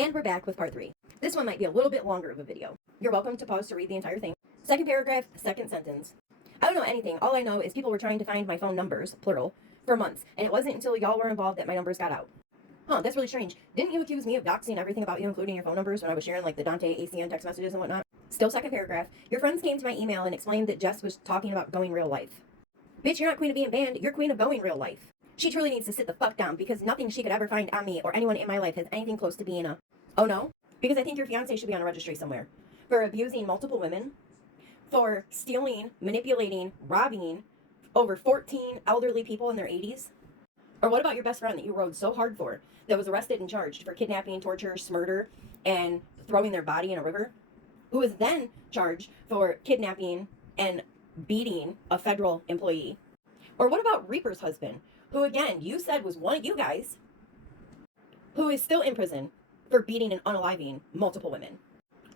And we're back with part 3. This one might be a little bit longer of a video. You're welcome to pause to read the entire thing. Second paragraph, second sentence. I don't know anything. All I know is people were trying to find my phone numbers, plural, for months, and it wasn't until y'all were involved that my numbers got out. Huh, that's really strange. Didn't you accuse me of doxing everything about you, including your phone numbers, when I was sharing like the Dante ACN text messages and whatnot? Still second paragraph. Your friends came to my email and explained that Jess was talking about going real life. Bitch, you're not queen of being banned, you're queen of going real life. She truly needs to sit the fuck down because nothing she could ever find on me or anyone in my life has anything close to being a... Oh no? Because I think your fiance should be on a registry somewhere. For abusing multiple women, for stealing, manipulating, robbing over 14 elderly people in their 80s. Or what about your best friend that you rode so hard for, that was arrested and charged for kidnapping, torture, murder, and throwing their body in a river? Who was then charged for kidnapping and beating a federal employee? Or what about Reaper's husband, who again, you said was one of you guys, who is still in prison for beating and unaliving multiple women?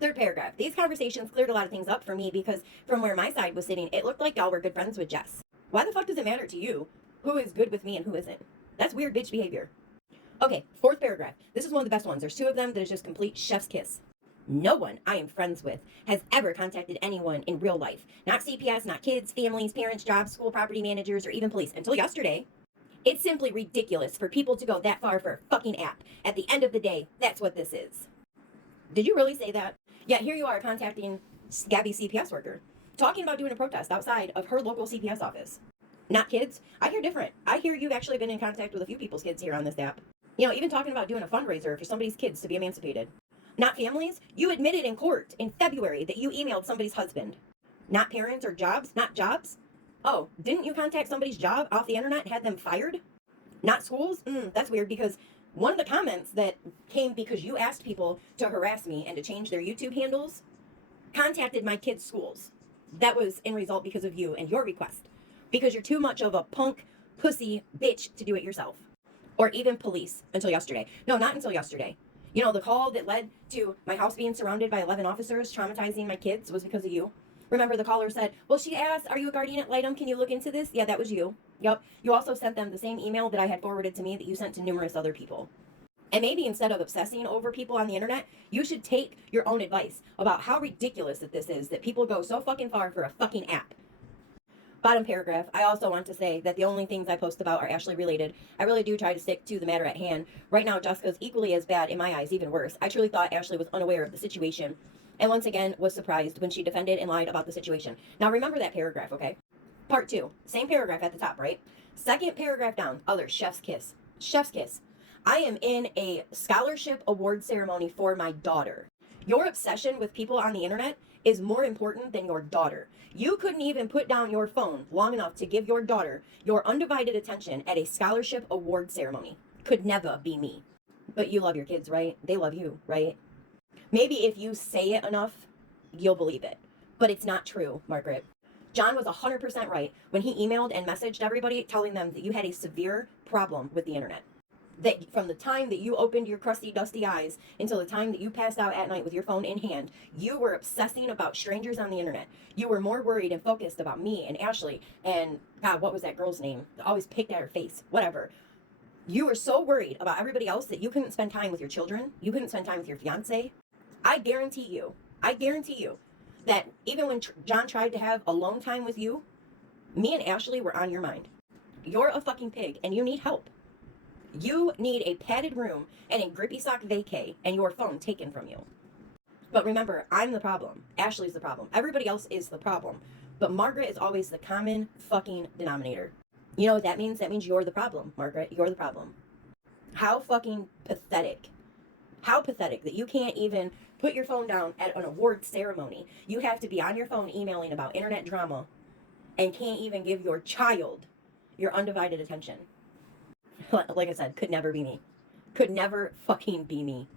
Third paragraph. These conversations cleared a lot of things up for me because from where my side was sitting, it looked like y'all were good friends with Jess. Why the fuck does it matter to you who is good with me and who isn't? That's weird bitch behavior. Okay, fourth paragraph. This is one of the best ones. There's 2 of them that is just complete chef's kiss. No one I am friends with has ever contacted anyone in real life. Not CPS, not kids, families, parents, jobs, school property managers, or even police until yesterday. It's simply ridiculous for people to go that far for a fucking app. At the end of the day, that's what this is. Did you really say that? Yet here you are contacting Gabby's CPS worker, talking about doing a protest outside of her local CPS office. Not kids. I hear different. I hear you've actually been in contact with a few people's kids here on this app. You know, even talking about doing a fundraiser for somebody's kids to be emancipated. Not families. You admitted in court in February that you emailed somebody's husband. Not parents or jobs. Not jobs. Oh, didn't you contact somebody's job off the internet and had them fired? Not schools? That's weird because one of the comments that came because you asked people to harass me and to change their YouTube handles contacted my kids' schools. That was in result because of you and your request. Because you're too much of a punk, pussy, bitch to do it yourself. Or even police until yesterday. No, not until yesterday. You know, the call that led to my house being surrounded by 11 officers traumatizing my kids was because of you. Remember the caller said, well, she asked, are you a guardian ad litem? Can you look into this? Yeah, that was you. Yep. You also sent them the same email that I had forwarded to me that you sent to numerous other people. And maybe instead of obsessing over people on the internet, you should take your own advice about how ridiculous that this is that people go so fucking far for a fucking app. Bottom paragraph, I also want to say that the only things I post about are Ashley related. I really do try to stick to the matter at hand. Right now, Jessica's equally as bad, in my eyes, even worse. I truly thought Ashley was unaware of the situation, and once again was surprised when she defended and lied about the situation. Now remember that paragraph, okay? Part 2, same paragraph at the top, right? Second paragraph down, other, chef's kiss. Chef's kiss. I am in a scholarship award ceremony for my daughter. Your obsession with people on the internet is more important than your daughter. You couldn't even put down your phone long enough to give your daughter your undivided attention at a scholarship award ceremony. Could never be me. But you love your kids, right? They love you, right? Maybe if you say it enough, you'll believe it. But it's not true, Margaret. John was 100% right when he emailed and messaged everybody telling them that you had a severe problem with the internet. That from the time that you opened your crusty, dusty eyes until the time that you passed out at night with your phone in hand, you were obsessing about strangers on the internet. You were more worried and focused about me and Ashley and, God, what was that girl's name? Always picked at her face, whatever. You were so worried about everybody else that you couldn't spend time with your children. You couldn't spend time with your fiance. I guarantee you that even when John tried to have alone time with you, me and Ashley were on your mind. You're a fucking pig and you need help. You need a padded room and a grippy sock vacay and your phone taken from you. But remember, I'm the problem. Ashley's the problem. Everybody else is the problem. But Margaret is always the common fucking denominator. You know what that means? That means you're the problem, Margaret. You're the problem. How fucking pathetic. How pathetic that you can't even put your phone down at an award ceremony. You have to be on your phone emailing about internet drama and can't even give your child your undivided attention. Like I said, could never be me. Could never fucking be me.